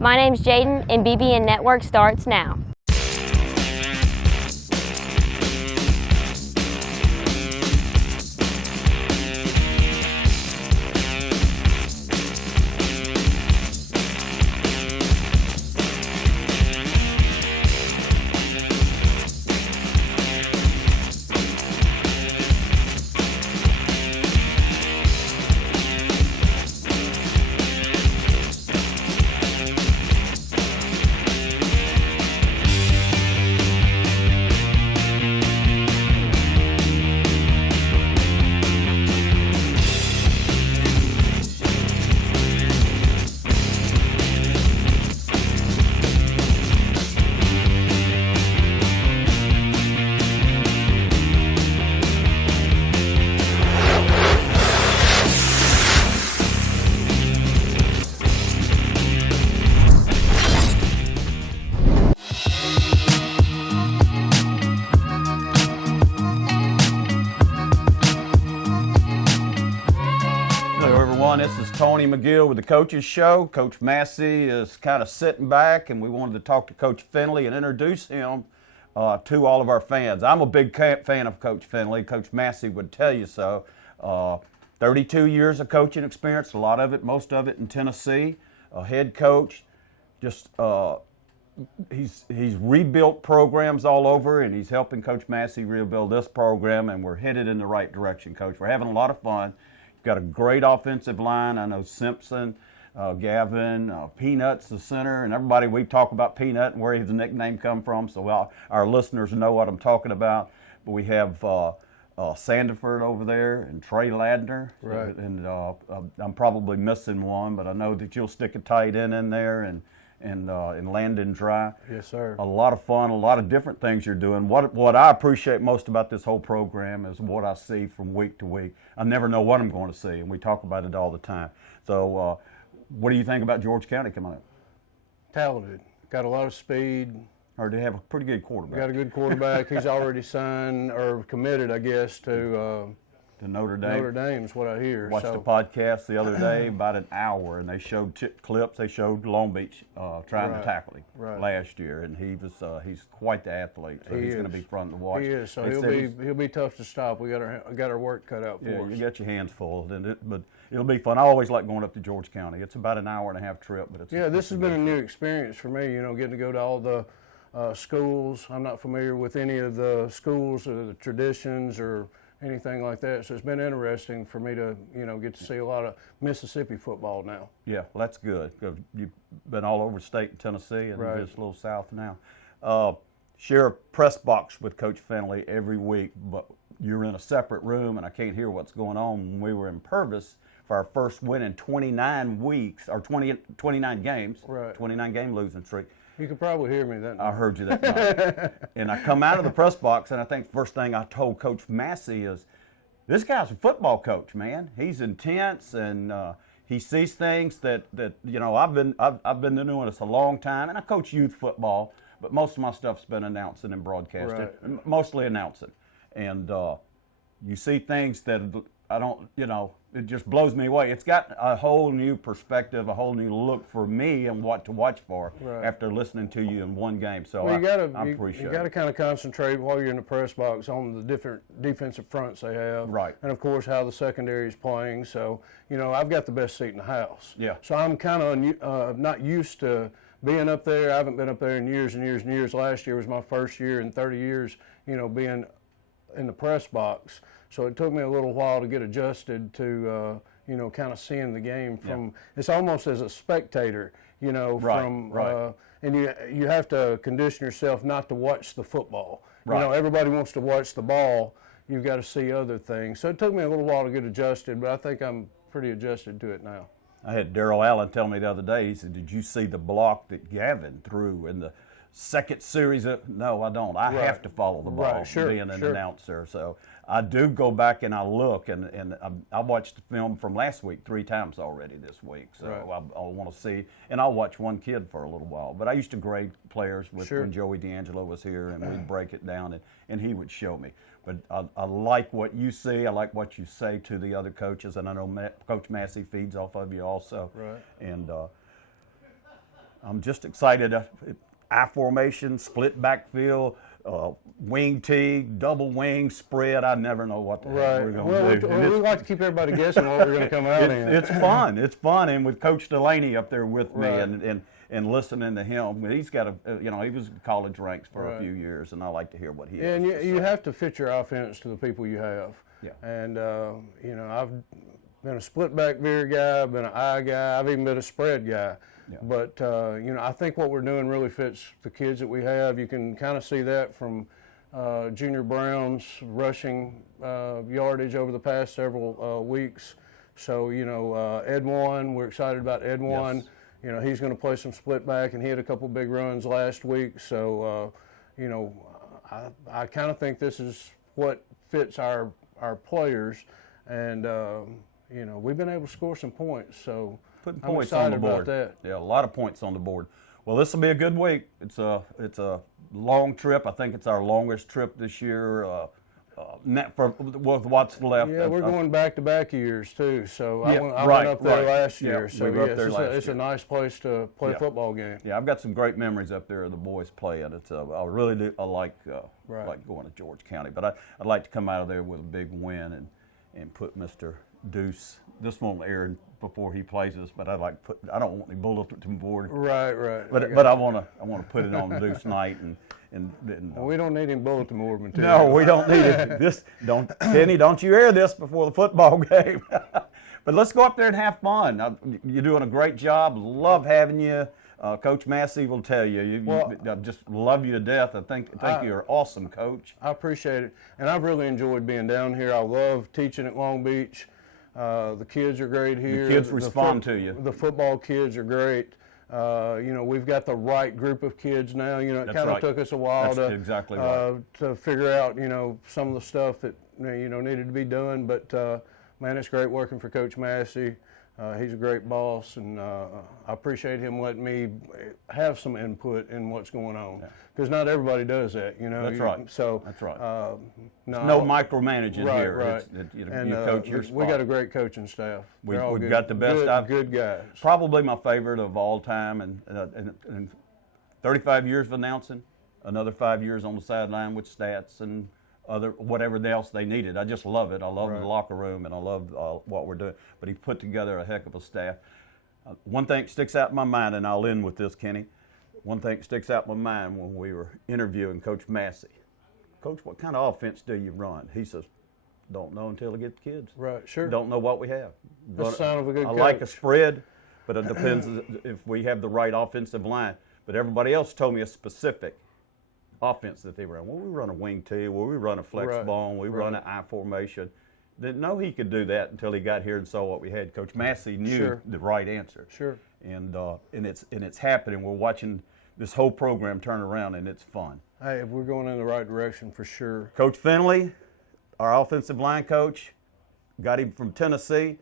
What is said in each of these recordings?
My name's Jaden, and BBN Network starts now. This is Tony McGill with the Coaches Show. Coach Massey is kind of sitting back, and we wanted to talk to Coach Finley and introduce him to all of our fans. I'm a big fan of Coach Finley. Coach Massey would tell you so. 32 years of coaching experience, most of it in Tennessee. A head coach, just he's rebuilt programs all over, and he's helping Coach Massey rebuild this program, and we're headed in the right direction, Coach. We're having a lot of fun. Got a great offensive line. I know Simpson, Gavin, Peanuts, the center, and everybody. We talk about Peanut and where his nickname come from, so our listeners know what I'm talking about. But we have Sandiford over there and Trey Ladner, right? And I'm probably missing one, but I know that you'll stick a tight end in there and Landon Dry. Yes, sir. A lot of fun, a lot of different things you're doing. What I appreciate most about this whole program is what I see from week to week. I never know what I'm going to see, and we talk about it all the time. So what do you think about George County coming up? Talented. Got a lot of speed. Or they have a pretty good quarterback. Got a good quarterback. He's already signed or committed, I guess, to Notre Dame. Notre Dame is what I hear. Watched a podcast the other day, about an hour, and they showed clips. They showed Long Beach trying to tackle him last year, and he's quite the athlete. So he's going to be fun to watch. He is. So he'll be tough to stop. We got our work cut out for us. Yeah, you got your hands full, but it'll be fun. I always like going up to George County. It's about an hour and a half trip, but this has been a new experience for me. You know, getting to go to all the schools. I'm not familiar with any of the schools or the traditions or anything like that. So it's been interesting for me to, get to see a lot of Mississippi football now. Yeah, well, that's good. You've been all over the state in Tennessee and just a little south now. Share a press box with Coach Finley every week, but you're in a separate room and I can't hear what's going on. When we were in Purvis for our first win in 29 weeks, or 29 games, 29 game losing streak. You could probably hear me that night. I heard you that night. And I come out of the press box, and I think the first thing I told Coach Massey is, this guy's a football coach, man. He's intense, and he sees things that I've been doing this a long time, and I coach youth football, but most of my stuff's been announcing and broadcasting, mostly announcing. And you see things that I don't, it just blows me away. It's got a whole new perspective, a whole new look for me and what to watch for after listening to you in one game. So I appreciate it. You got to kind of concentrate while you're in the press box on the different defensive fronts they have. Right. And, of course, how the secondary is playing. So, I've got the best seat in the house. Yeah. So I'm kind of not used to being up there. I haven't been up there in years and years and years. Last year was my first year in 30 years, being in the press box. So it took me a little while to get adjusted to, kind of seeing the game from. It's almost as a spectator, and you have to condition yourself not to watch the football. Right. Everybody wants to watch the ball. You've got to see other things. So it took me a little while to get adjusted, but I think I'm pretty adjusted to it now. I had Darrell Allen tell me the other day. He said, "Did you see the block that Gavin threw in the second series?" No, I don't. I have to follow the ball, being an announcer. So I do go back and I look, and I watched the film from last week 3 times already this week. So I want to see, and I'll watch one kid for a little while. But I used to grade players when Joey D'Angelo was here, and we'd break it down, and he would show me. But I like what you see. I like what you say to the other coaches, and I know Coach Massey feeds off of you also. Right. And I'm just excited. I formation, split backfield, wing T, double wing, spread. I never know what the heck we're going to do. We like to keep everybody guessing what we're going to come out in. It's fun. It's fun. And with Coach Delaney up there with me and listening to him, he's got he was in college ranks for a few years, and I like to hear what he has. And you have to fit your offense to the people you have. Yeah. And, I've been a split back veer guy, been an I guy, I've even been a spread guy. Yeah. But, I think what we're doing really fits the kids that we have. You can kind of see that from Junior Brown's rushing yardage over the past several weeks. So, Edwan, we're excited about Edwan. Yes. He's going to play some split back, and he had a couple big runs last week. So, I kind of think this is what fits our players. And, we've been able to score some points. So, putting points on the board. About that. Yeah, a lot of points on the board. Well, this will be a good week. It's a long trip. I think it's our longest trip this year. With what's left. Yeah, we're going back-to-back years too. So yeah, I went up there last year. Yeah, so we were up there last year. It's a nice place to play a football game. Yeah, I've got some great memories up there of the boys playing. I really do. I like going to George County, but I'd like to come out of there with a big win and put Mr. Deuce. This won't air before he plays us, but I don't want any bulletin board. Right. But I want to put it on Deuce night and well, we don't need any bulletin board material. No, we don't need it. Kenny, don't you air this before the football game. But let's go up there and have fun. You're doing a great job. Love having you. Coach Massey will tell you. I just love you to death. I think you're an awesome coach. I appreciate it, and I've really enjoyed being down here. I love teaching at Long Beach. The kids are great here. The kids respond to you. The football kids are great. We've got the right group of kids now. It kind of took us a while to figure out, some of the stuff that, needed to be done. But, man, it's great working for Coach Massey. He's a great boss, and I appreciate him letting me have some input in what's going on. Because not everybody does that, That's right. So that's right. No micromanaging here. Right. You coach your spot. We got a great coaching staff. We've got the best. Good guys. Probably my favorite of all time, and 35 years of announcing, another 5 years on the sideline with stats and whatever else they needed. I just love it. I love the locker room, and I love what we're doing. But he put together a heck of a staff. One thing sticks out in my mind, and I'll end with this, Kenny. One thing sticks out in my mind when we were interviewing Coach Massey. Coach, what kind of offense do you run? He says, don't know until I get the kids. Right, sure. Don't know what we have. That's the sign of a good coach. I like a spread, but it depends if we have the right offensive line. But everybody else told me a specific offense that they run. Well, we run a wing T, well, we run a flex bone, we run an I formation. Didn't know he could do that until he got here and saw what we had. Coach Massey knew the right answer. Sure. And it's happening. We're watching this whole program turn around, and it's fun. Hey, we're going in the right direction for sure. Coach Finley, our offensive line coach, got him from Tennessee.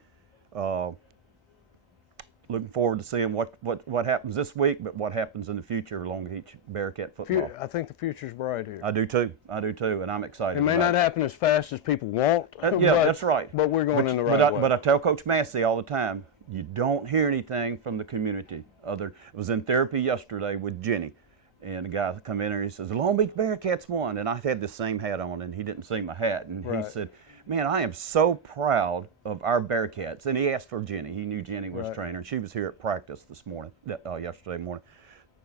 Looking forward to seeing what happens this week, but what happens in the future along Beach Bearcat football. I think the future's bright here. I do too, and I'm excited. It may not happen as fast as people want. That's right. But we're going in the right way. But I tell Coach Massey all the time, you don't hear anything from the community. It was in therapy yesterday with Jenny, and the guy come in there, he says, the Long Beach Bearcats won, and I had the same hat on, and he didn't see my hat, and he said, man, I am so proud of our Bearcats. And he asked for Jenny. He knew Jenny was trainer, and she was here at practice yesterday morning.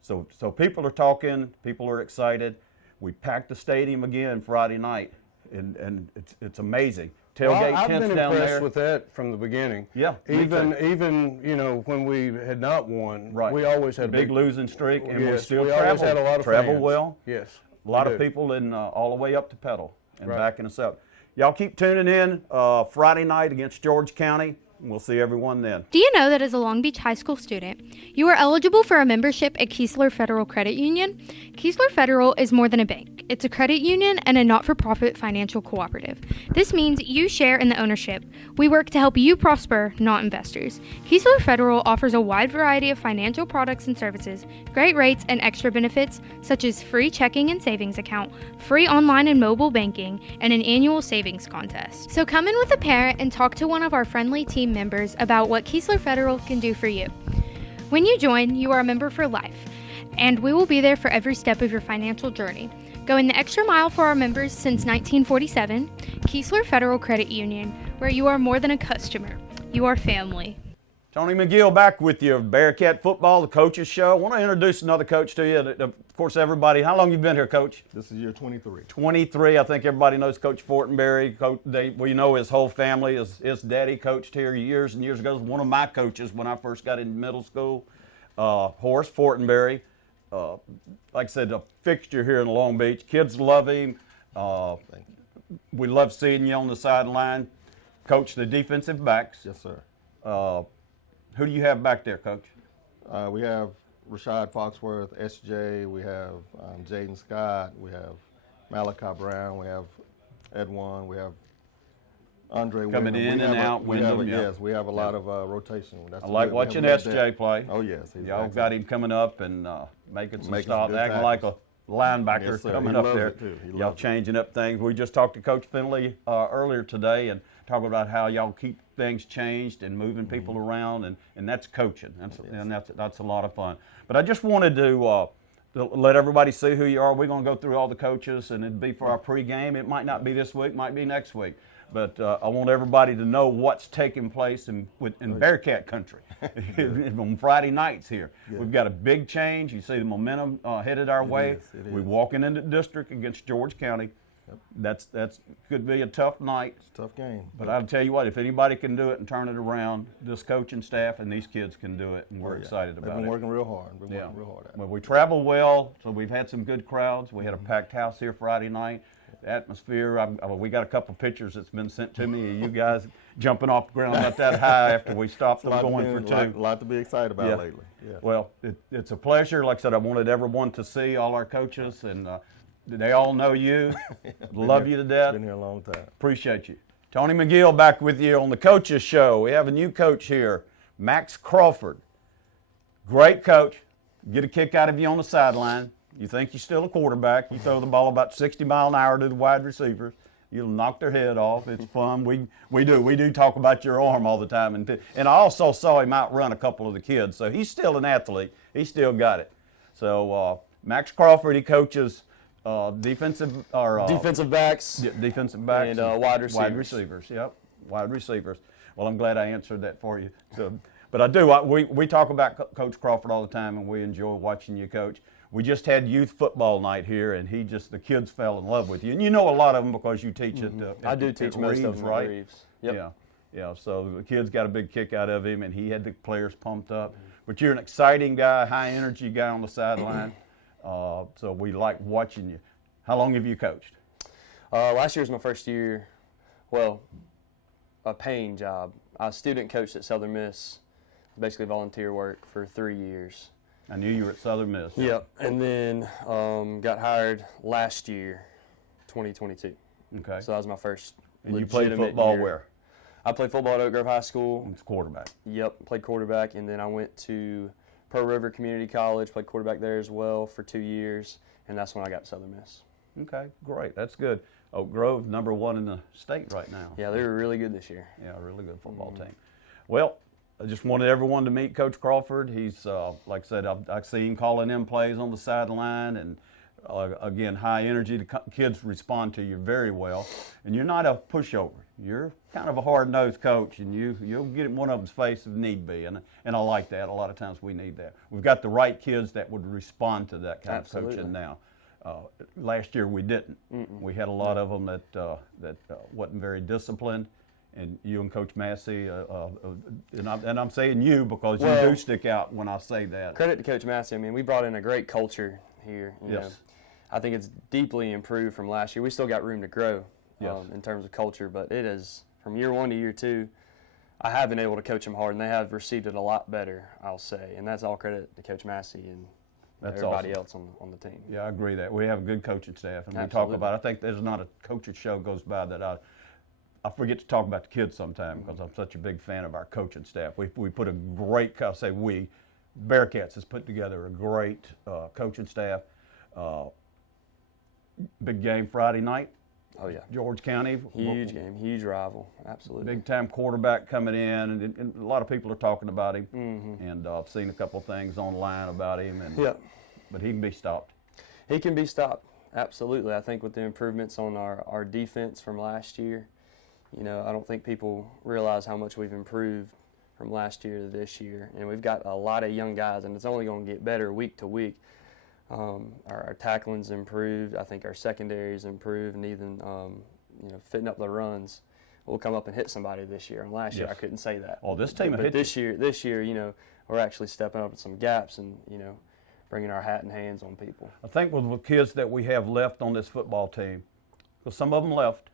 So people are talking, people are excited. We packed the stadium again Friday night, and it's amazing. Tailgate I've tents been down impressed there. with that from the beginning. Yeah, even when we had not won, we always had a big losing streak, and we still always had a lot of travel fans. well. Yes, a lot of people in all the way up to Petal and backing us up. Y'all keep tuning in Friday night against George County. We'll see everyone then. Do you know that as a Long Beach High School student, you are eligible for a membership at Keesler Federal Credit Union? Keesler Federal is more than a bank. It's a credit union and a not-for-profit financial cooperative. This means you share in the ownership. We work to help you prosper, not investors. Keesler Federal offers a wide variety of financial products and services, great rates and extra benefits, such as free checking and savings account, free online and mobile banking, and an annual savings contest. So come in with a parent and talk to one of our friendly team members about what Keesler Federal can do for you. When you join, you are a member for life, and we will be there for every step of your financial journey. Going the extra mile for our members since 1947, Keesler Federal Credit Union, where you are more than a customer, you are family. Tony McGill back with you, Bearcat Football, the Coaches Show. I want to introduce another coach to you. Of course, everybody, how long you been here, Coach? This is year 23. 23. I think everybody knows Coach Fortenberry. We know his whole family. His daddy coached here years and years ago. One of my coaches when I first got in middle school, Horace Fortenberry. Like I said, a fixture here in Long Beach. Kids love him. We love seeing you on the sideline. Coach the defensive backs. Yes, sir. Who do you have back there, Coach? We have Rashad Foxworth, SJ. We have Jaden Scott. We have Malachi Brown. We have Edwan. We have Andre Coming Wyndham. in and out, Wyndham, yeah. Yes, we have a lot of rotation. I like watching SJ play. Oh, yes. Y'all got him coming up and making some stops, good acting tackles. like a linebacker Yes, sir. coming He up loves there. it, too. He Y'all loves it. changing up things. We just talked to Coach Finley earlier today and talking about how y'all keep things changed and moving people around, and that's coaching. That's a lot of fun. But I just wanted to let everybody see who you are. We're going to go through all the coaches, and it'd be for our pregame. It might not be this week, might be next week. But I want everybody to know what's taking place in Bearcat country on Friday nights here. Yeah. We've got a big change. You see the momentum headed our way. We're walking into the district against George County. Yep. That's could be a tough night. It's a tough game. But I'll tell you what, if anybody can do it and turn it around, this coaching staff and these kids can do it, and we're excited about it. They've been working real hard. Working real hard at it. Well, we travel well, so we've had some good crowds. We had a packed house here Friday night. The atmosphere, we got a couple pictures that's been sent to me of you guys jumping off the ground not that high after we stopped them going for two. A lot to be excited about lately. Yeah. Well, it's a pleasure. Like I said, I wanted everyone to see all our coaches, and they all know you. Love you to death. Been here a long time. Appreciate you. Tony McGill back with you on the Coaches Show. We have a new coach here, Max Crawford. Great coach. Get a kick out of you on the sideline. You think you're still a quarterback. You throw the ball about 60 miles an hour to the wide receivers. You'll knock their head off. It's fun. We do talk about your arm all the time. And I also saw him outrun a couple of the kids. So he's still an athlete. He still got it. So Max Crawford, he coaches defensive backs. Defensive backs. And wide receivers. Wide receivers, yep. Wide receivers. Well, I'm glad I answered that for you. So, but I do. We talk about Coach Crawford all the time, and we enjoy watching you coach. We just had youth football night here, and the kids fell in love with you. And you know a lot of them because you teach at I do teach most of them right? at Reeves. Yep. Yeah. So the kids got a big kick out of him, and he had the players pumped up. But you're an exciting guy, high energy guy on the sideline. So we like watching you. How long have you coached? Last year was my first year, a paying job. I was student coached at Southern Miss, basically volunteer work for 3 years. I knew you were at Southern Miss. Yep, and then got hired last year, 2022. Okay. So that was my first And you played football where? I played football at Oak Grove High School. It's quarterback. Yep, played quarterback, and then I went to Pearl River Community College, played quarterback there as well for 2 years, and that's when I got to Southern Miss. Okay, great. That's good. Oak Grove, '1 in the state right now. Yeah, they were really good this year. Yeah, a really good football team. Well, I just wanted everyone to meet Coach Crawford. He's, like I said, I see him calling in plays on the sideline, and again, high energy. The kids respond to you very well, and you're not a pushover. You're kind of a hard-nosed coach, and you'll get in one of them's face if need be, and I like that. A lot of times we need that. We've got the right kids that would respond to that kind of coaching now. Last year we didn't. We had a lot of them that wasn't very disciplined. And you and Coach Massey, and I'm saying you because you do stick out when I say that. Credit to Coach Massey. I mean, we brought in a great culture here. You Yes. know. I think it's deeply improved from last year. We still got room to grow Yes. In terms of culture, but it is, from year 1 to year 2, I have been able to coach them hard, and they have received it a lot better, I'll say. And that's all credit to Coach Massey and everybody else on the team. Yeah, I agree that. We have a good coaching staff, and we Absolutely. talk about, I think there's not a coaching show goes by that I forget to talk about the kids sometimes because I'm such a big fan of our coaching staff. We put a great, I say we, Bearcats has put together a great coaching staff. Big game Friday night. Oh, yeah. George County. Huge game, huge rival, absolutely. Big-time quarterback coming in, and a lot of people are talking about him. And I've seen a couple of things online about him. And, but he can be stopped. He can be stopped, absolutely. I think with the improvements on our defense from last year, you know, I don't think people realize how much we've improved from last year to this year. And we've got a lot of young guys, and it's only going to get better week to week. Our tackling's improved. I think our secondary's improved, and even you know, fitting up the runs. We'll come up and hit somebody this year. And last year I couldn't say that. Oh, this team but this year, you know, we're actually stepping up at some gaps and, you know, bringing our hat and hands on people. I think with the kids that we have left on this football team, because some of them left,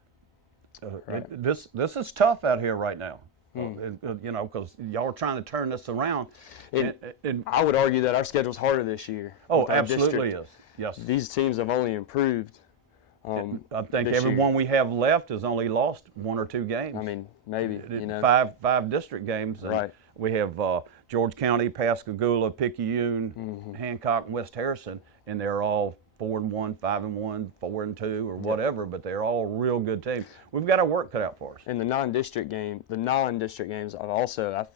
this is tough out here right now. You know, because y'all are trying to turn this around. And I would argue that our schedule's harder this year. Oh, absolutely is. Yes. These teams have only improved. I think everyone we have left has only lost 1 or 2 games. I mean, maybe, you know. Five district games. Right. We have George County, Pascagoula, Picayune, Hancock, and West Harrison, and they're all 4-1, 5-1, 4-2, or whatever, but they're all real good teams. We've got our work cut out for us. In the non-district games, I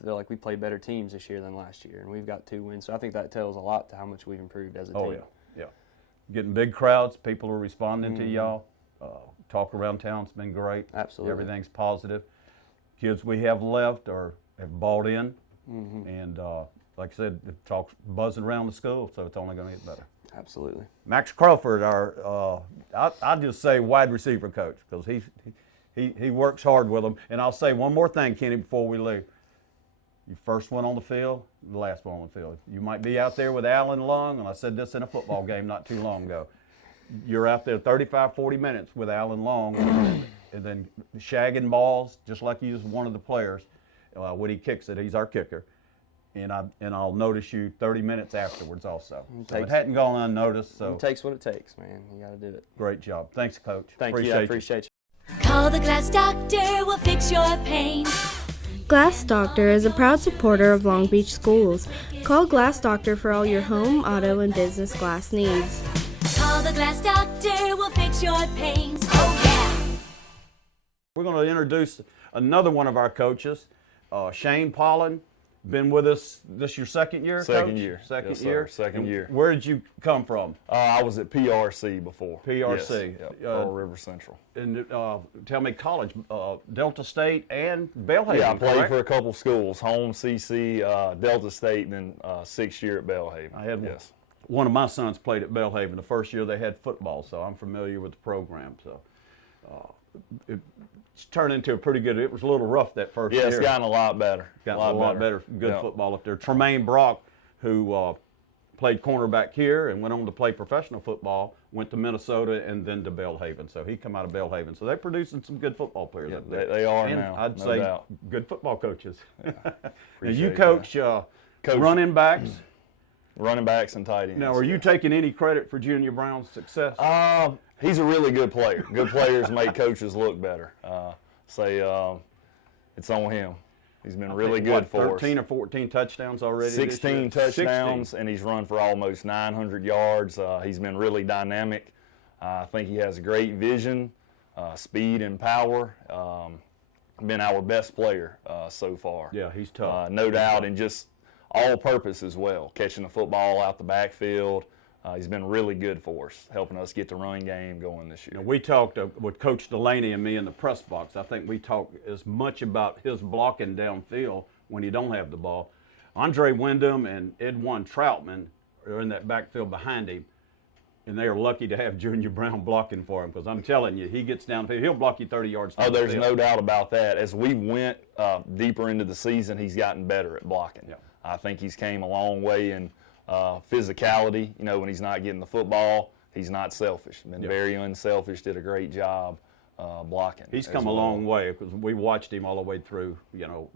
feel like we played better teams this year than last year, and we've got 2 wins. So I think that tells a lot to how much we've improved as a team. Oh, yeah. Getting big crowds, people are responding to y'all. Talk around town's been great. Absolutely. Everything's positive. Kids we have left have bought in, and like I said, the talk's buzzing around the school, so it's only going to get better. Absolutely. Max Crawford, our I just say wide receiver coach, because he works hard with them. And I'll say one more thing, Kenny, before we leave. Your first one on the field, the last one on the field. You might be out there with Alan Long, and I said this in a football game not too long ago. You're out there 35, 40 minutes with Alan Long, and then shagging balls, just like he was one of the players. When he kicks it, he's our kicker. And I'll notice you 30 minutes afterwards also. So it hadn't gone unnoticed. So it takes what it takes, man. You got to do it. Great job. Thanks, Coach. Thank you. I appreciate you. Call the Glass Doctor, we'll fix your pain. Glass Doctor is a proud supporter of Long Beach schools. Call Glass Doctor for all your home, auto, and business glass needs. Call the Glass Doctor, we'll fix your pains. Oh, yeah. We're going to introduce another one of our coaches, Shane Pollan. Been with us this your second year, Second Coach? year. Second Yes, year? sir. Second year. Where did you come from? I was at PRC before. PRC. Yes. Yep. Pearl River Central. And tell me, college, Delta State and Belhaven. Yeah, I played correct? for a couple schools, home, CC, Delta State, and then 6th year at Belhaven. I had one of my sons played at Belhaven the first year they had football, so I'm familiar with the program. So it's turned into a pretty good. It was a little rough that first year. Yeah, it's gotten a lot better. Gotten a lot better. Good football up there. Tremaine Brock, who played cornerback here and went on to play professional football, went to Minnesota and then to Belhaven. So he come out of Belhaven. So they're producing some good football players up there. They are and now. I'd no say doubt. good football coaches. Yeah. And you coach running backs. Running backs and tight ends. Now, are you taking any credit for Junior Brown's success? He's a really good player. Good players make coaches look better. It's on him. He's been really good for us. 13 or 14 touchdowns already 16 this year? touchdowns, 16. and he's run for almost 900 yards. He's been really dynamic. I think he has great vision, speed, and power. Been our best player so far. Yeah, he's tough. No doubt, and just all-purpose as well, catching the football out the backfield. He's been really good for us, helping us get the run game going this year. Now, we talked with Coach Delaney and me in the press box. I think we talked as much about his blocking downfield when he don't have the ball. Andre Wyndham and Edwan Troutman are in that backfield behind him, and they are lucky to have Junior Brown blocking for him, because I'm telling you, he gets downfield, he'll block you 30 yards downfield. Oh, there's no doubt about that. As we went deeper into the season, he's gotten better at blocking. Yeah. I think he's came a long way in physicality. You know, when he's not getting the football, he's not selfish. Been very unselfish, did a great job blocking. He's come a long way, because we watched him all the way through. You know,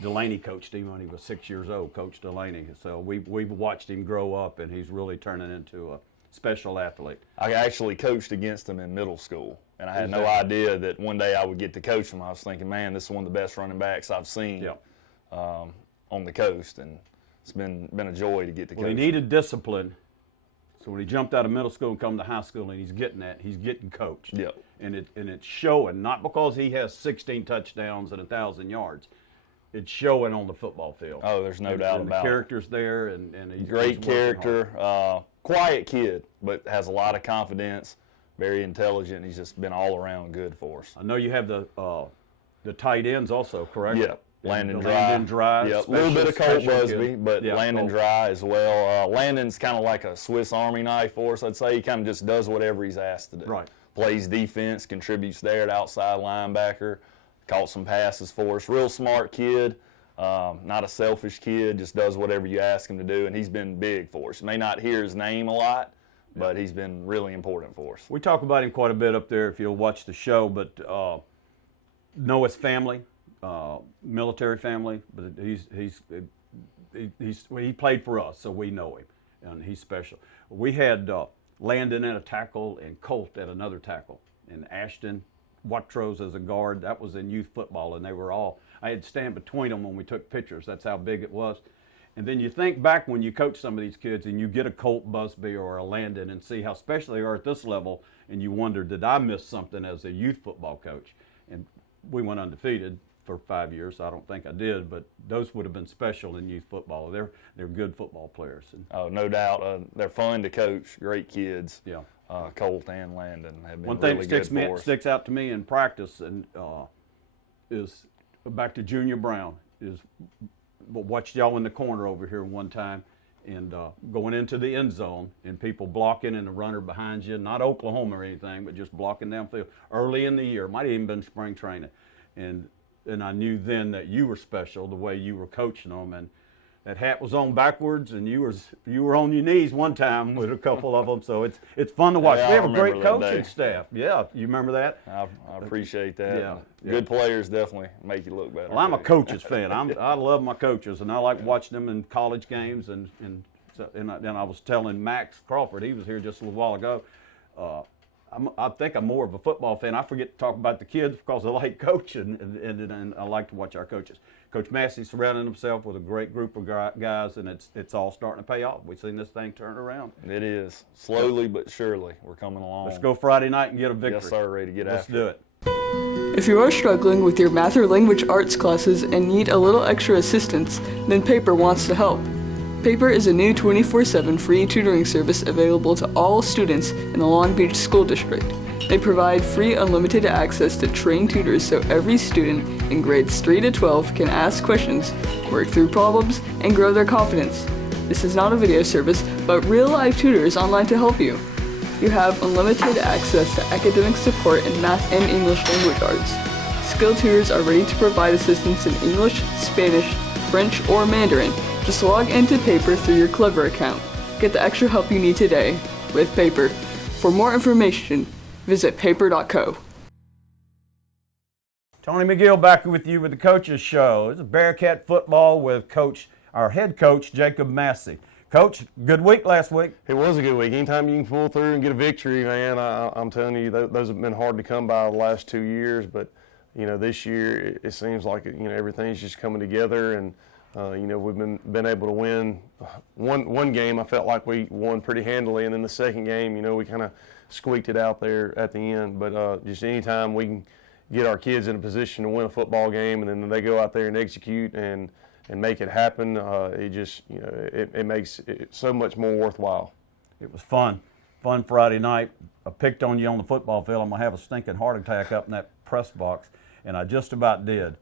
Delaney coached him when he was 6 years old, Coach Delaney. So we've watched him grow up, and he's really turning into a special athlete. I actually coached against him in middle school, and I had no idea that one day I would get to coach him. I was thinking, man, this is one of the best running backs I've seen on the coast, and it's been a joy to get to coach. Well, he needed discipline, so when he jumped out of middle school and come to high school, and he's getting coached. Yep. and it's showing, not because he has 16 touchdowns and 1,000 yards. It's showing on the football field. Oh, there's no doubt and about the it. character's there, and he's Great he's working character, hard. quiet kid, but has a lot of confidence, very intelligent. He's just been all around good for us. I know you have the tight ends also, correct? Yeah, Landon Dry. Landon Dry. Yep, a little bit of Colt special Busby, kid. but Yeah, Landon Colt. Dry as well. Landon's kind of like a Swiss Army knife for us, I'd say. He kind of just does whatever he's asked to do. Right. Plays defense, contributes there at outside linebacker, caught some passes for us. Real smart kid, not a selfish kid, just does whatever you ask him to do, and he's been big for us. May not hear his name a lot, but he's been really important for us. We talk about him quite a bit up there if you'll watch the show, but know his family, military family, but he played for us, so we know him, and he's special. We had Landon at a tackle and Colt at another tackle, and Ashton Watros as a guard. That was in youth football, and they were all, I had to stand between them when we took pictures. That's how big it was. And then you think back when you coach some of these kids and you get a Colt Busby or a Landon and see how special they are at this level, and you wonder, did I miss something as a youth football coach? And we went undefeated for 5 years. I don't think I did, but those would have been special in youth football. They're good football players. And, Oh, no doubt. They're fun to coach. Great kids. yeah. Colt and Landon have been One thing really that good for us. sticks out to me in practice and is back to Junior Brown is watched y'all in the corner over here one time and going into the end zone and people blocking and the runner behind you, not Oklahoma or anything, but just blocking downfield early in the year. Might have even been spring training. And I knew then that you were special the way you were coaching them, and that hat was on backwards, and you were on your knees one time with a couple of them. So it's fun to watch. Yeah, We I have a great remember that coaching day. staff. Yeah, you remember that? I appreciate that. Yeah, Good players definitely make you look better. Well, I'm a coach's fan. I love my coaches, and I like watching them in college games. And then I was telling Max Crawford, he was here just a little while ago. I think I'm more of a football fan. I forget to talk about the kids because I like coaching, and I like to watch our coaches. Coach Massey surrounding himself with a great group of guys, and it's all starting to pay off. We've seen this thing turn around. It is. Slowly but surely, we're coming along. Let's go Friday night and get a victory. Yes, sir. Ready to get Let's after do it. If you are struggling with your math or language arts classes and need a little extra assistance, then Paper wants to help. Paper is a new 24/7 free tutoring service available to all students in the Long Beach School District. They provide free unlimited access to trained tutors so every student in grades 3 to 12 can ask questions, work through problems, and grow their confidence. This is not a video service, but real live tutors online to help you. You have unlimited access to academic support in math and English language arts. Skilled tutors are ready to provide assistance in English, Spanish, French, or Mandarin. Just log into Paper through your Clever account. Get the extra help you need today with Paper. For more information, visit paper.co. Tony McGill back with you with the Coaches Show. This is Bearcat football with our head coach, Jacob Massey. Coach, good week last week. It was a good week. Anytime you can pull through and get a victory, man, I'm telling you, those have been hard to come by the last 2 years. But, this year it seems like, everything's just coming together. And, we've been able to win one game. I felt like we won pretty handily. And then the second game, we kind of squeaked it out there at the end. But just anytime we can get our kids in a position to win a football game and then they go out there and execute and make it happen, it just, it makes it so much more worthwhile. It was fun Friday night. I picked on you on the football field. I'm going to have a stinking heart attack up in that press box, and I just about did.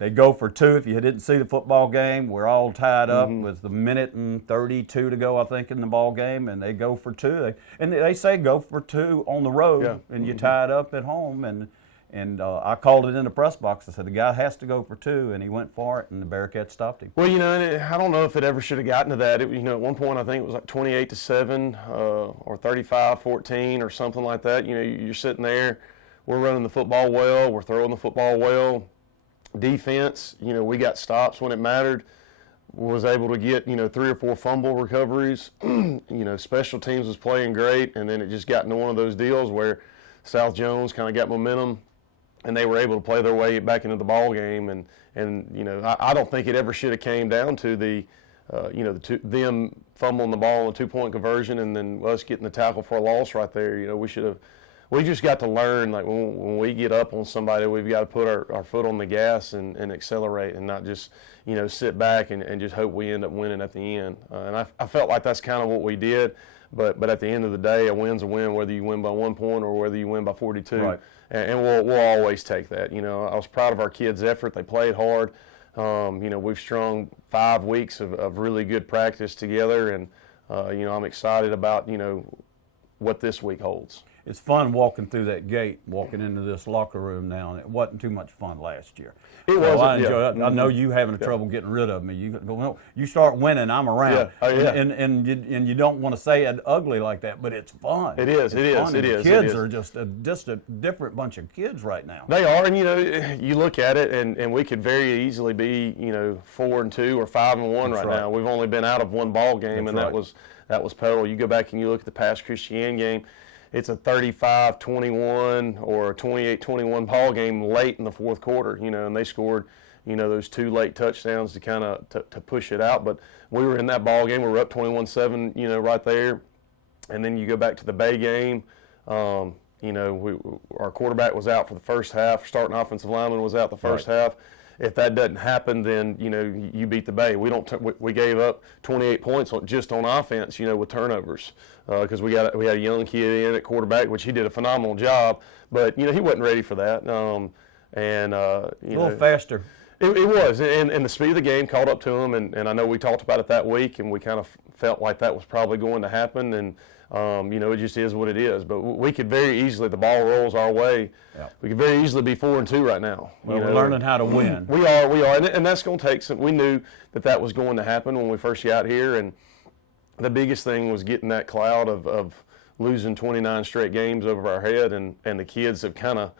They go for two. If you didn't see the football game, we're all tied up with the minute and 32 to go, I think, in the ball game, and they go for two. They say go for two on the road, and you're tied up at home. And I called it in the press box. I said, the guy has to go for two, and he went for it, and the Bearcats stopped him. Well, and I don't know if it ever should have gotten to that. At one point I think it was like 28-7 or 35-14 or something like that. You're sitting there, we're running the football well, we're throwing the football well. Defense, we got stops when it mattered. Was able to get, 3 or 4 fumble recoveries. Special teams was playing great, and then it just got into one of those deals where South Jones kind of got momentum, and they were able to play their way back into the ball game. And I don't think it ever should have came down to them fumbling the ball on a 2-point conversion and then us getting the tackle for a loss right there. We should we just got to learn, like when we get up on somebody, we've got to put our foot on the gas and accelerate, and not just, you know, sit back and just hope we end up winning at the end. And I felt like that's kind of what we did. But at the end of the day, a win's a win, whether you win by 1 point or whether you win by 42. Right. And we'll always take that. You know, I was proud of our kids' effort. They played hard. You know, we've strung 5 weeks of really good practice together, and you know, I'm excited about, you know, what this week holds. It's fun walking through that gate, walking into this locker room now, and it wasn't too much fun last year. It wasn't. I enjoy Yeah. it. I know you having trouble getting rid of me. You start winning, I'm around. Yeah. Oh, yeah. And you don't want to say it ugly like that, but it's fun. It is. It's It is. fun. It And is. Kids It is. are just a different bunch of kids right now. They are, and you know, you look at it, and we could very easily be, you know, 4-2 or 5-1 right now. We've only been out of 1 ball game, That's and right. that was Petal. You go back and you look at the past Christian game, it's a 35-21 or a 28-21 ball game late in the 4th quarter, you know, and they scored, you know, those 2 late touchdowns to kind of to push it out. But we were in that ball game, we were up 21-7, you know, right there. And then you go back to the Bay game, you know, our quarterback was out for the first half, starting offensive lineman was out the first half. If that doesn't happen, then, you know, you beat the Bay. We gave up 28 points just on offense, you know, with turnovers, because we had a young kid in at quarterback, which he did a phenomenal job, but, you know, he wasn't ready for that. A little faster. It was, and the speed of the game caught up to him, and I know we talked about it that week, and we kind of felt like that was probably going to happen, and you know, it just is what it is. But we could very easily, the ball rolls our way. Yeah. We could very easily be 4-2 right now. Well, we're learning how to win. We are, and that's going to take some. We knew that was going to happen when we first got here, and the biggest thing was getting that cloud of losing 29 straight games over our head, and the kids have kind of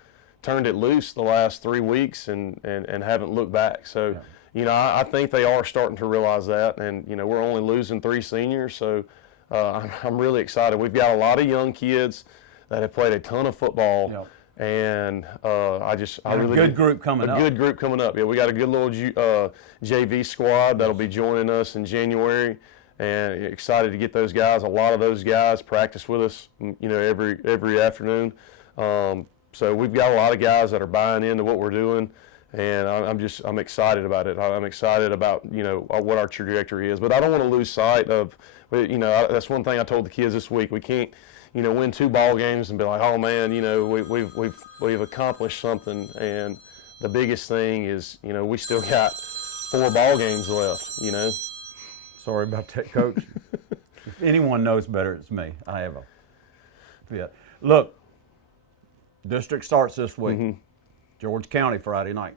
turned it loose the last 3 weeks and haven't looked back. So, you know, I think they are starting to realize that, and you know, we're only losing 3 seniors, so. I'm really excited. We've got a lot of young kids that have played a ton of football, and a good group coming up. A good group coming up. Yeah, we got a good little JV squad that'll be joining us in January, and excited to get those guys. A lot of those guys practice with us, you know, every afternoon. So we've got a lot of guys that are buying into what we're doing. And I'm excited about it. I'm excited about, you know, what our trajectory is. But I don't want to lose sight of, you know, that's one thing I told the kids this week. We can't, you know, win 2 ball games and be like, oh man, you know, we've accomplished something. And the biggest thing is, you know, we still got 4 ball games left. You know. Sorry about that, Coach. If anyone knows better, it's me. I have Look, district starts this week. Mm-hmm. George County Friday night.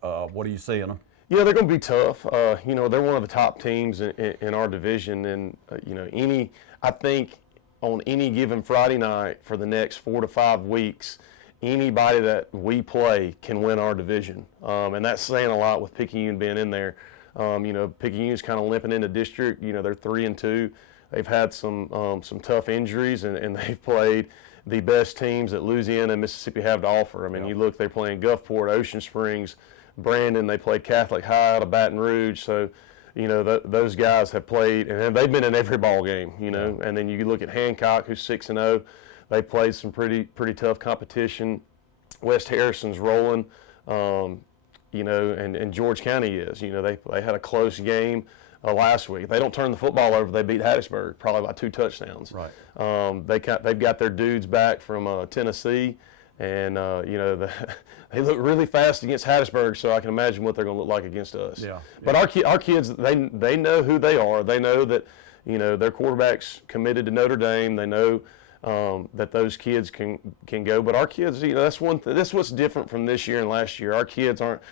What are you seeing them? Yeah, they're going to be tough. You know, they're one of the top teams in our division, and you know, I think on any given Friday night for the next 4 to 5 weeks, anybody that we play can win our division, and that's saying a lot with Picayune being in there. You know, Picayune's kind of limping into district. You know, they're 3-2. They've had some tough injuries, and they've played the best teams that Louisiana and Mississippi have to offer. I mean, you look, they're playing Gulfport, Ocean Springs, Brandon. They played Catholic High out of Baton Rouge. So, you know, those guys have played, and they've been in every ball game, you know. And then you look at Hancock, who's 6-0. They played some pretty tough competition. West Harrison's rolling, you know, and George County is. You know, they had a close game last week. If they don't turn the football over, they beat Hattiesburg probably by 2 touchdowns. Right. They've got their dudes back from Tennessee, and you know, they look really fast against Hattiesburg. So I can imagine what they're going to look like against us. Yeah. But our kids, they know who they are. They know that, you know, their quarterback's committed to Notre Dame. They know that those kids can go. But our kids, you know, that's what's different from this year and last year. Our kids aren't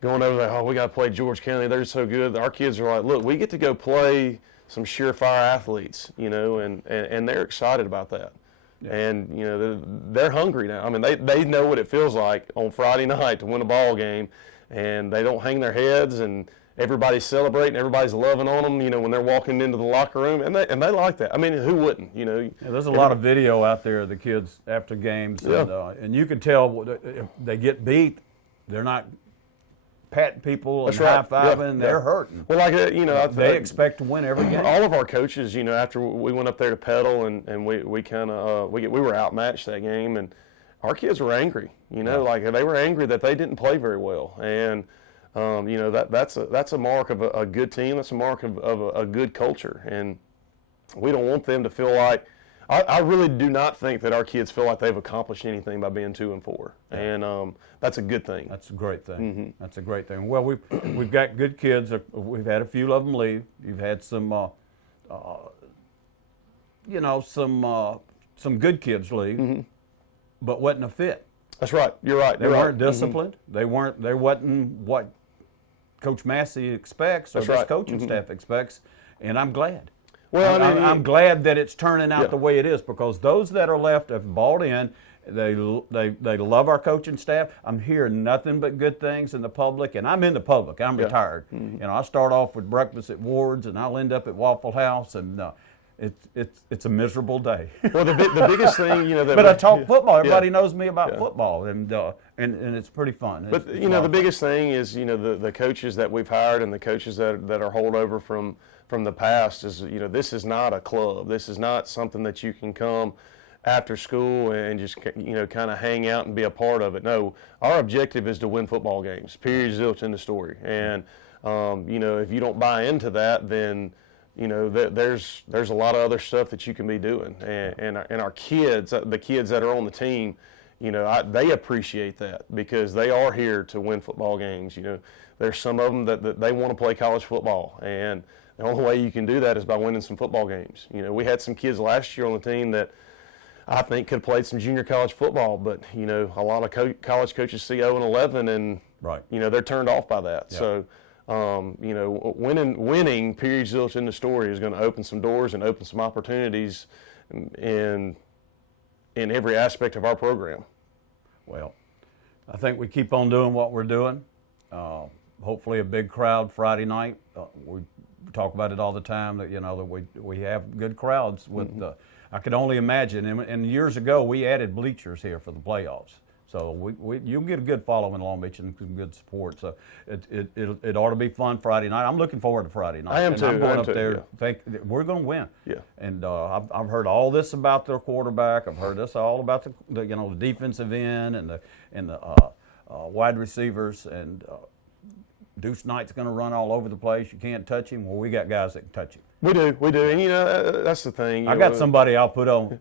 going over there, oh, we got to play George County. They're so good. Our kids are like, look, we get to go play some surefire athletes, you know, and they're excited about that. Yeah. And, you know, they're hungry now. I mean, they know what it feels like on Friday night to win a ball game, and they don't hang their heads, and everybody's celebrating, everybody's loving on them, you know, when they're walking into the locker room, and they like that. I mean, who wouldn't, you know? Yeah, there's a lot of video out there of the kids after games, and you can tell if they get beat, they're not patting people and That's right. high-fiving. Yeah. They're hurting. Well, like They expect to win every game. all of our coaches, after we went up there to pedal and we kind of we were outmatched that game, and our kids were angry. Like they were angry that they didn't play very well, and that's a mark of a good team. That's a mark of a good culture, and we don't want them to feel like. I really do not think that our kids feel like they've accomplished anything by being 2-4, and that's a good thing. That's a great thing. That's a great thing. Well, we've got good kids. We've had a few of them leave. You've had some, some good kids leave, but wasn't a fit. That's right. You're right. They weren't disciplined. They wasn't what Coach Massey expects or That's this right. coaching staff expects, and I'm glad. Well, I'm glad that it's turning out the way it is, because those that are left have bought in. They love our coaching staff. I'm hearing nothing but good things in the public, and I'm in the public. I'm retired. I start off with breakfast at Ward's, and I'll end up at Waffle House, and it's a miserable day. Well, the biggest thing, but I talk football. Everybody knows me about football, and it's pretty fun. But the biggest thing is the coaches that we've hired and the coaches that are holdover from the past is this is not a club. This is not something that you can come after school and just kind of hang out and be a part of it. No, our objective is to win football games. Period. Zilch, end of story. And if you don't buy into that, then there's a lot of other stuff that you can be doing. And our kids, the kids that are on the team, they appreciate that, because they are here to win football games. There's some of them that they want to play college football, and the only way you can do that is by winning some football games. We had some kids last year on the team that I think could have played some junior college football, but a lot of college coaches see 0-11, and they're turned off by that. Yeah. So winning, period, zilch, in the story, is going to open some doors and open some opportunities in every aspect of our program. Well, I think we keep on doing what we're doing. Hopefully a big crowd Friday night. We talk about it all the time, that that we have good crowds with I could only imagine, and years ago we added bleachers here for the playoffs. So you'll get a good following in Long Beach and some good support. So it ought to be fun Friday night. I'm looking forward to Friday night. I am too. I'm going up there. Think we're going to win. Yeah. And I've heard all this about their quarterback. I've heard this all about the defensive end and the wide receivers, and Deuce Knight's going to run all over the place. You can't touch him. Well, we got guys that can touch him. We do, and that's the thing. I got somebody I'll put on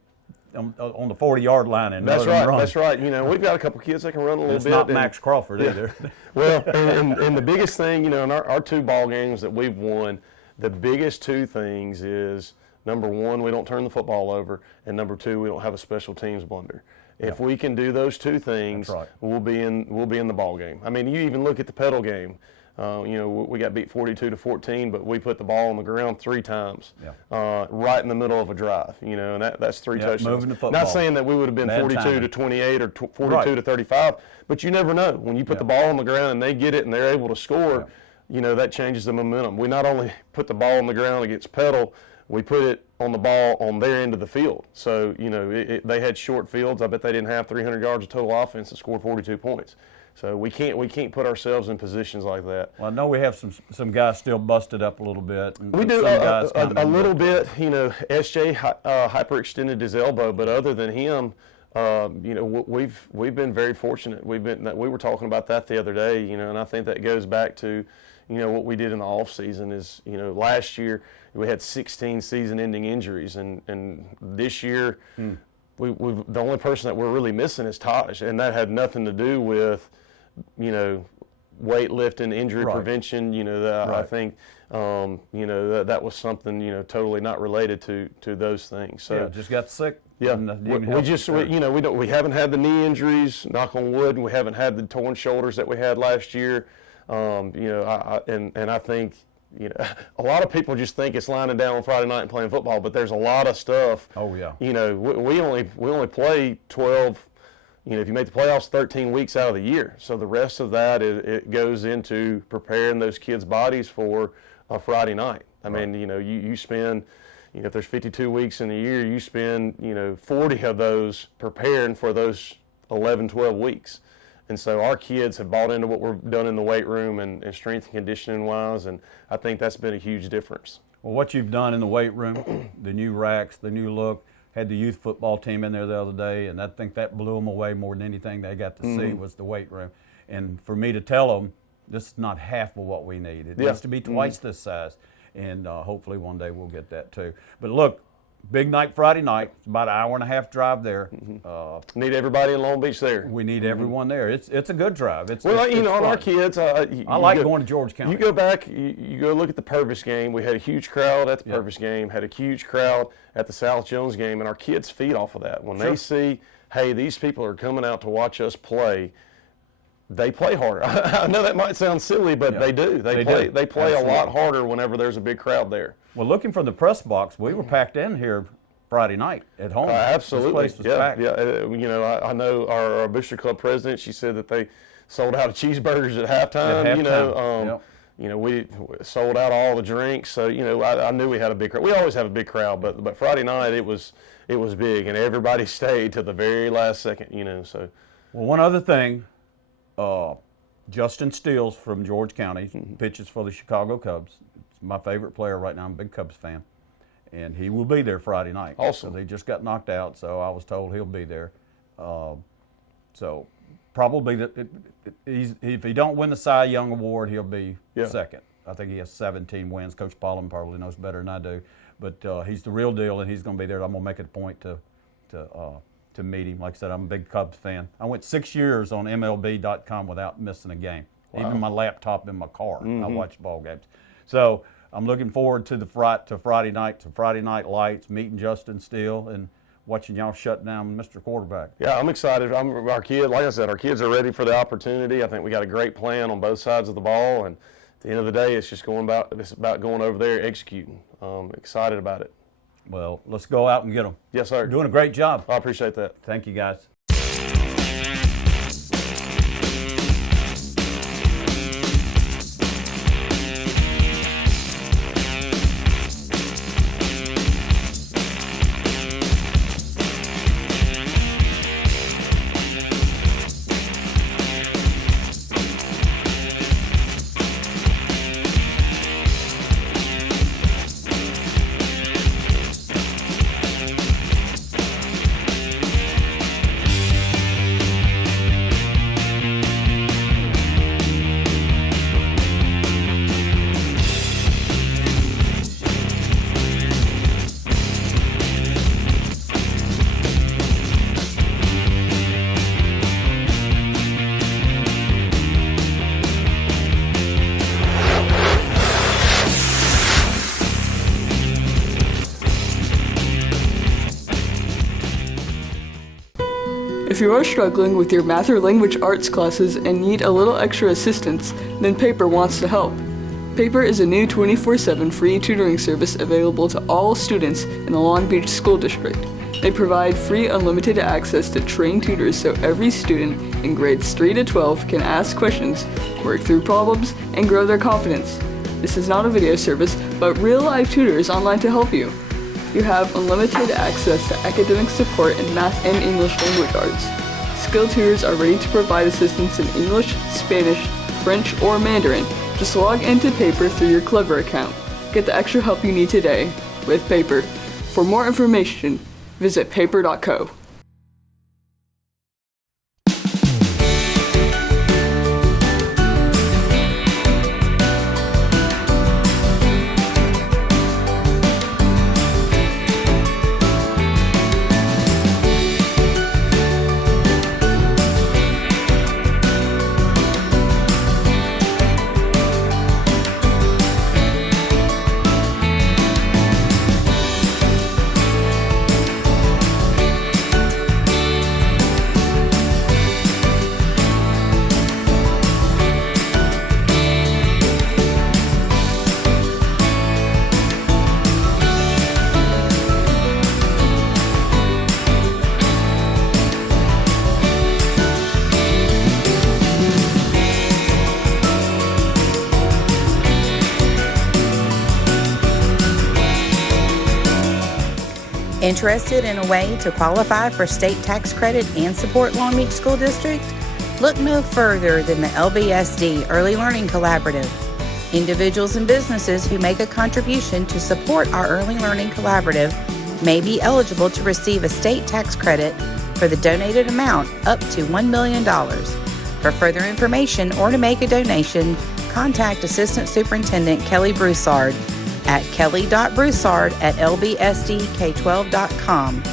the 40-yard line and that's right. Run. That's right. We've got a couple kids that can run a little bit. It's not Max Crawford either. Well, and the biggest thing, in our 2 ball games that we've won, the biggest 2 things is, number 1, we don't turn the football over, and number 2, we don't have a special teams blunder. If we can do those 2 things, we'll be in the ball game. I mean, you even look at the pedal game. We got beat 42-14, but we put the ball on the ground 3 times, right in the middle of a drive. And that's 3 touchdowns. Moving the football. Not saying that we would have been 42-28 or 42-35, but you never know. When you put the ball on the ground and they get it and they're able to score, that changes the momentum. We not only put the ball on the ground against pedal, we put it on the ball on their end of the field. So they had short fields. I bet they didn't have 300 yards of total offense and scored 42 points. So we can't put ourselves in positions like that. Well, I know we have some guys still busted up a little bit. And we do a little bit. SJ hyperextended his elbow, but other than him, we've been very fortunate. We were talking about that the other day, and I think that goes back to what we did in the off season. Is last year we had 16 season-ending injuries, and this year the only person that we're really missing is Taj, and that had nothing to do with weightlifting, injury prevention. I think that was something totally not related to those things. So just got sick. Yeah, we haven't had the knee injuries, knock on wood, and we haven't had the torn shoulders that we had last year. I think a lot of people just think it's lining down on Friday night and playing football, but there's a lot of stuff. Oh yeah. We only play 12. If you make the playoffs, 13 weeks out of the year. So the rest of that it goes into preparing those kids' bodies for a Friday night. I mean, you spend, if there's 52 weeks in a year, you spend 40 of those preparing for those 11, 12 weeks. And so our kids have bought into what we're done in the weight room and strength and conditioning wise, and I think that's been a huge difference. Well, what you've done in the weight room, the new racks, the new look, had the youth football team in there the other day, and I think that blew them away more than anything they got to see was the weight room. And for me to tell them, this is not half of what we need. It needs to be twice this size, and hopefully one day we'll get that too. But look, big night Friday night. It's about an hour and a half drive there. Need everybody in Long Beach there. We need everyone there. It's a good drive. It's on fun. our kids. I like going to George County. You go back, you go look at the Purvis game. We had a huge crowd at the Purvis game, had a huge crowd at the South Jones game, and our kids feed off of that. When they see, hey, these people are coming out to watch us play, they play harder. I know that might sound silly, but they do. They play a lot harder whenever there's a big crowd there. Well, looking from the press box, we were packed in here Friday night at home. Absolutely. This place was packed. I know our Booster Club president, she said that they sold out of cheeseburgers at halftime. We sold out all the drinks. So, I knew we had a big crowd. We always have a big crowd, but Friday night it was big, and everybody stayed to the very last second, so. Well, one other thing, Justin Steele from George County pitches for the Chicago Cubs. It's my favorite player right now. I'm a big Cubs fan. And he will be there Friday night. Awesome. So they just got knocked out, so I was told he'll be there. So probably if he don't win the Cy Young Award, he'll be second. I think he has 17 wins. Coach Paulin probably knows better than I do. But he's the real deal, and he's going to be there. I'm going to make it a point to meet him. Like I said, I'm a big Cubs fan. I went 6 years on MLB.com without missing a game. Wow. Even my laptop in my car, I watched ball games. So I'm looking forward to Friday night lights, meeting Justin Steele, and watching y'all shut down Mr. Quarterback. Yeah, I'm excited. Our kids are ready for the opportunity. I think we got a great plan on both sides of the ball, and at the end of the day, it's about going over there executing. Excited about it. Well, let's go out and get them. Yes, sir. You're doing a great job. I appreciate that. Thank you, guys. If you are struggling with your math or language arts classes and need a little extra assistance, then Paper wants to help. Paper is a new 24/7 free tutoring service available to all students in the Long Beach School District. They provide free unlimited access to trained tutors so every student in grades 3 to 12 can ask questions, work through problems, and grow their confidence. This is not a video service, but real-life tutors online to help you. You have unlimited access to academic support in math and English language arts. Skilled tutors are ready to provide assistance in English, Spanish, French, or Mandarin. Just log into Paper through your Clever account. Get the extra help you need today with Paper. For more information, visit paper.co. Interested in a way to qualify for state tax credit and support Long Beach School District? Look no further than the LBSD Early Learning Collaborative. Individuals and businesses who make a contribution to support our Early Learning Collaborative may be eligible to receive a state tax credit for the donated amount up to $1 million. For further information or to make a donation, contact Assistant Superintendent Kelly Broussard at kelly.broussard@lbsdk12.com.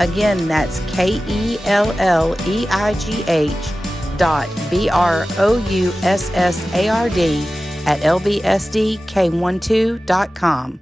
Again, that's KELLEIGH.BROUSSARD@lbsdk12.com.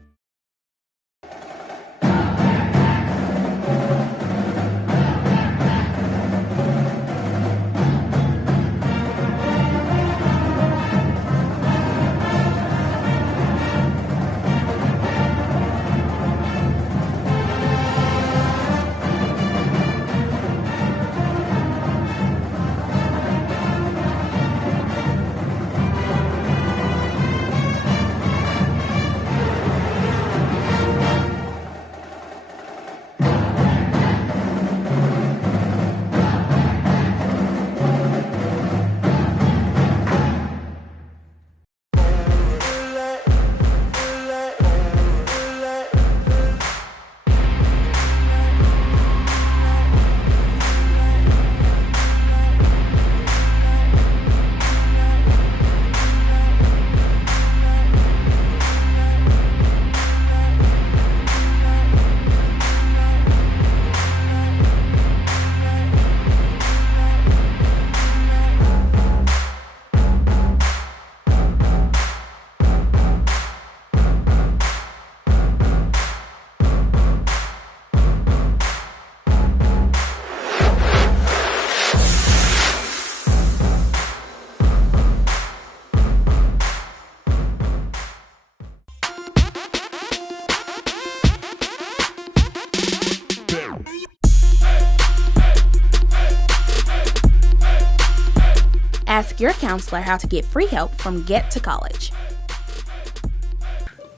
Ask your counselor how to get free help from Get to College.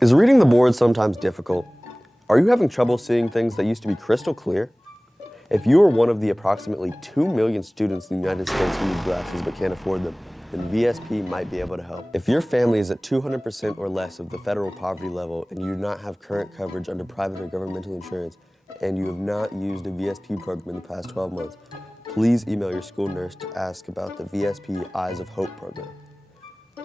Is reading the board sometimes difficult? Are you having trouble seeing things that used to be crystal clear? If you are one of the approximately 2 million students in the United States who need glasses but can't afford them, then VSP might be able to help. If your family is at 200% or less of the federal poverty level and you do not have current coverage under private or governmental insurance, and you have not used a VSP program in the past 12 months, please email your school nurse to ask about the VSP Eyes of Hope program.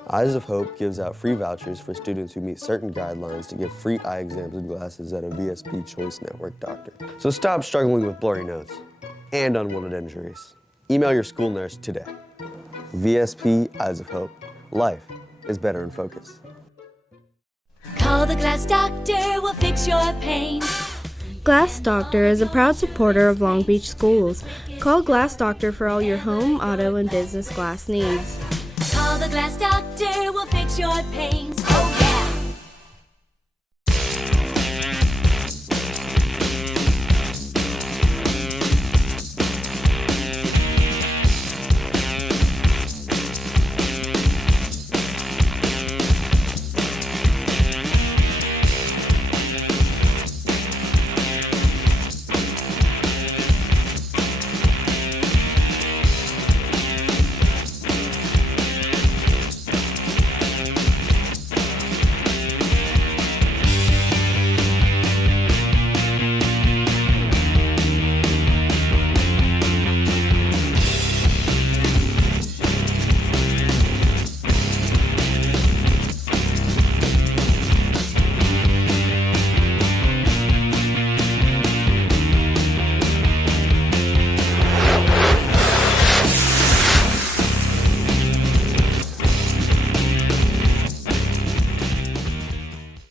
Eyes of Hope gives out free vouchers for students who meet certain guidelines to get free eye exams and glasses at a VSP Choice Network doctor. So stop struggling with blurry notes and unwanted injuries. Email your school nurse today. VSP Eyes of Hope. Life is better in focus. Call the Glass Doctor, we'll fix your pain. Glass Doctor is a proud supporter of Long Beach schools. Call Glass Doctor for all your home, auto, and business glass needs. Call the Glass Doctor, we'll fix your pains. Oh yeah.